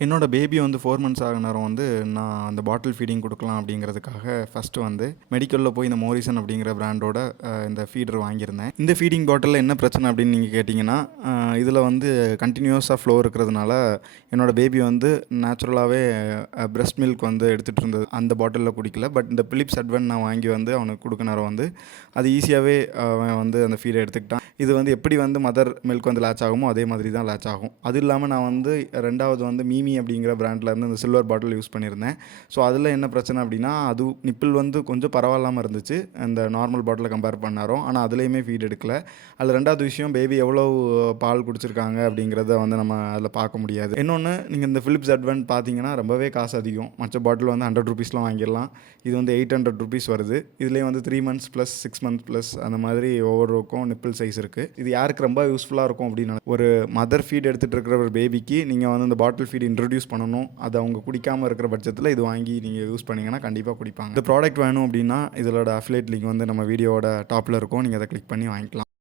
என்னோட பேபி வந்து 4 மந்த்ஸ் ஆக நேரம் வந்து நான் அந்த பாட்டில் ஃபீடிங் குடுக்கலாம் அப்படிங்கிறதுக்காக ஃபர்ஸ்ட்டு வந்து மெடிக்கல்ல போய் இந்த மோரிசன் அப்படிங்கிற பிராண்டோட இந்த ஃபீடர் வாங்கியிருந்தேன். இந்த ஃபீடிங் பாட்டில்ல என்ன பிரச்சனை அப்படின்னு நீங்க கேட்டீங்கன்னா, இதில வந்து கன்டினியூஸா ஃப்ளோ இருக்கிறதுனால என்னோட பேபி வந்து நேச்சுரலாவே பிரஸ்ட் மில்க் வந்து எடுத்துட்டு இருந்தது. அந்த பாட்டில்ல குடிக்கல. பட் இந்த பிலிப்ஸ் அட்வென்ட் நான் வாங்கி வந்து அவனுக்கு குடுக்க நேரம் வந்து அது ஈஸியாவே அவன் வந்து அந்த ஃபீட எடுத்துக்கிட்டான். இது வந்து எப்படி வந்து மதர் மில்க் வந்து லேட்ச் ஆகுமோ அதே மாதிரி தான் லேட்ச் ஆகும். அது இல்லாம நான் வந்து 2வது வந்து மீமி அப்படிங்கிற பிராண்ட்ல இருந்து இந்த சில்வர் பாட்டில் யூஸ் பண்ணியிருந்தேன். ஸோ அதில் என்ன பிரச்சனை அப்படின்னா, அது நிப்பிள் வந்து கொஞ்சம் பரவாயில்லாம இருந்துச்சு. அந்த நார்மல் பாட்டில கம்பேர் பண்ண நேரம். ஆனா அதிலயுமே ஃபீட் எடுக்கல. அதில் 2வது விஷயம் பேபி எவ்வளவு பால் குடிச்சிருக்காங்க அப்படிங்கிறத வந்து நம்ம அதில் பார்க்க முடியாது. இன்னொன்னு நீங்க இந்த பிலிப்ஸ் அட்வென்ட் பார்த்தீங்கன்னா ரொம்பவே காசு அதிகம். மற்ற பாட்டில் வந்து ₹100லாம் வாங்கிடலாம். இது வந்து ₹800 வருது. இதுலேயே வந்து 3 மந்த்ஸ் ப்ளஸ் 6 மந்த்ஸ் ப்ளஸ் அந்த மாதிரி ஒவ்வொருக்கும் நிப்பிள் சைஸ் இருக்குது. இது யாருக்கு ரொம்ப யூஸ்ஃபுல்லாக இருக்கும் அப்படின்னு ஒரு மதர் ஃபீட் எடுத்துகிட்டு இருக்கிற ஒரு பேபிக்கு நீங்கள் வந்து இந்த பாட்டில் ஃபீட் இன்ட்ரடியூஸ் பண்ணணும். அது அவங்க குடிக்காமல் இருக்கிற பட்சத்தில் இது வாங்கி நீங்கள் யூஸ் பண்ணிங்கன்னா கண்டிப்பாக குடிப்பாங்க. இந்த ப்ராடக்ட் வேணும் அப்படின்னா இதோட அஃபிலியேட் லிங்க் வந்து நம்ம வீடியோட டாப்பில் இருக்கும். நீங்கள் அதை கிளிக் பண்ணி வாங்கிக்கலாம்.